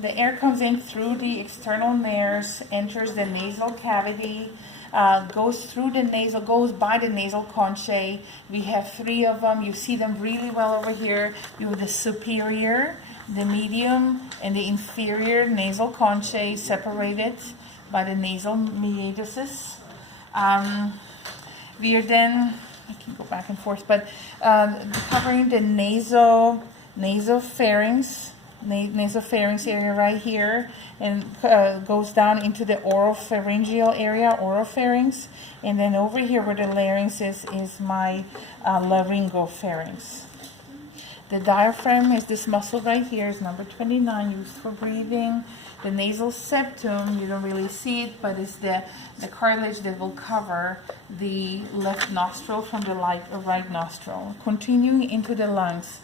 The air comes in through the external nares, enters the nasal cavity, goes through the nasal, goes by the nasal conchae. We have 3 of them. You see them really well over here. You have the superior, the medium, and the inferior nasal conchae separated by the nasal meatus. We are then, I can go back and forth, but covering the nasopharynx area right here, and goes down into the oropharyngeal area, oropharynx, and then over here where the larynx is my laryngopharynx. The diaphragm is this muscle right here, is number 29, used for breathing. The nasal septum, you don't really see it, but it's the cartilage that will cover the left nostril from the right nostril. Continuing into the lungs.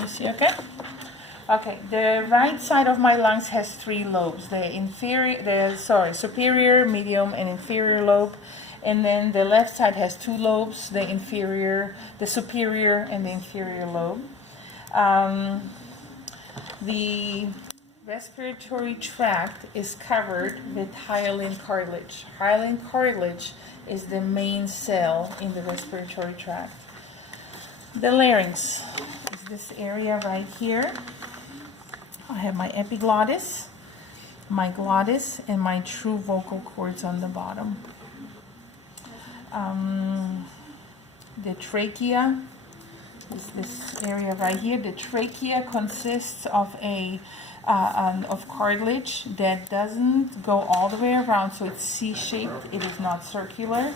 You see, okay? Okay, the right side of my lungs has 3 lobes. The superior, medium, and inferior lobe. And then the left side has 2 lobes, the superior, and the inferior lobe. The respiratory tract is covered with hyaline cartilage. Hyaline cartilage is the main cell in the respiratory tract. The larynx is this area right here. I have my epiglottis, my glottis, and my true vocal cords on the bottom. The trachea is this area right here. The trachea consists of of cartilage that doesn't go all the way around, so it's C-shaped. It is not circular.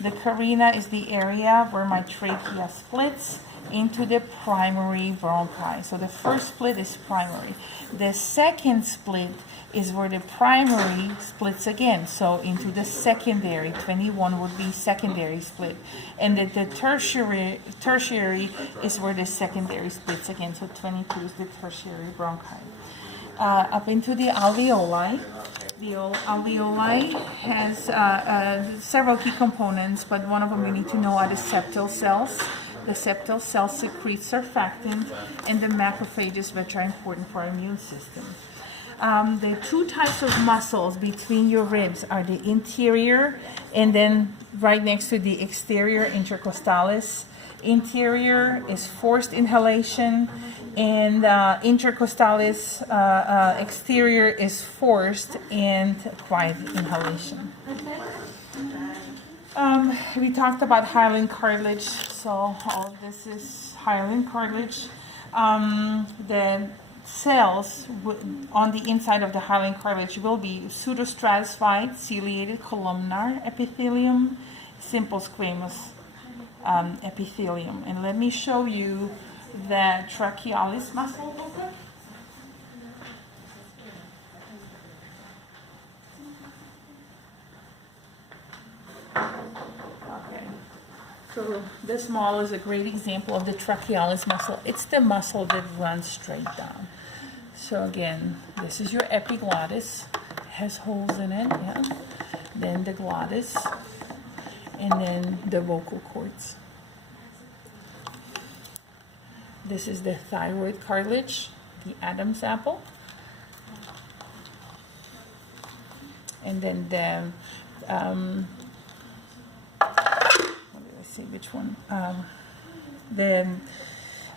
The carina is the area where my trachea splits into the primary bronchi. So the first split is primary. The second split is where the primary splits again, so into the secondary. 21 would be secondary split. And the tertiary is where the secondary splits again, so 22 is the tertiary bronchi. Up into the alveoli. The alveoli has several key components, but one of them you need to know are the septal cells. The septal cells secrete surfactant, and the macrophages, which are important for our immune system. The 2 types of muscles between your ribs are the interior, and then right next to the exterior, intercostalis. Interior is forced inhalation, and intercostalis exterior is forced and quiet inhalation. We talked about hyaline cartilage, so all of this is hyaline cartilage. The cells on the inside of the hyaline cartilage will be pseudostratified, ciliated columnar epithelium, simple squamous epithelium. And let me show you the trachealis muscle. Okay, so this model is a great example of the trachealis muscle. It's the muscle that runs straight down. So again, this is your epiglottis, it has holes in it, yeah. Then the glottis, and then the vocal cords. This is the thyroid cartilage, the Adam's apple. And then the, let's see which one. The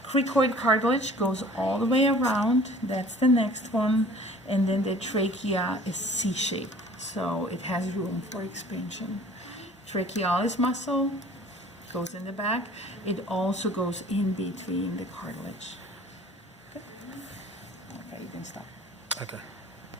cricoid cartilage goes all the way around. That's the next one. And then the trachea is C-shaped, so it has room for expansion. Trachealis muscle goes in the back. It also goes in between the cartilage. Okay, you can stop. Okay.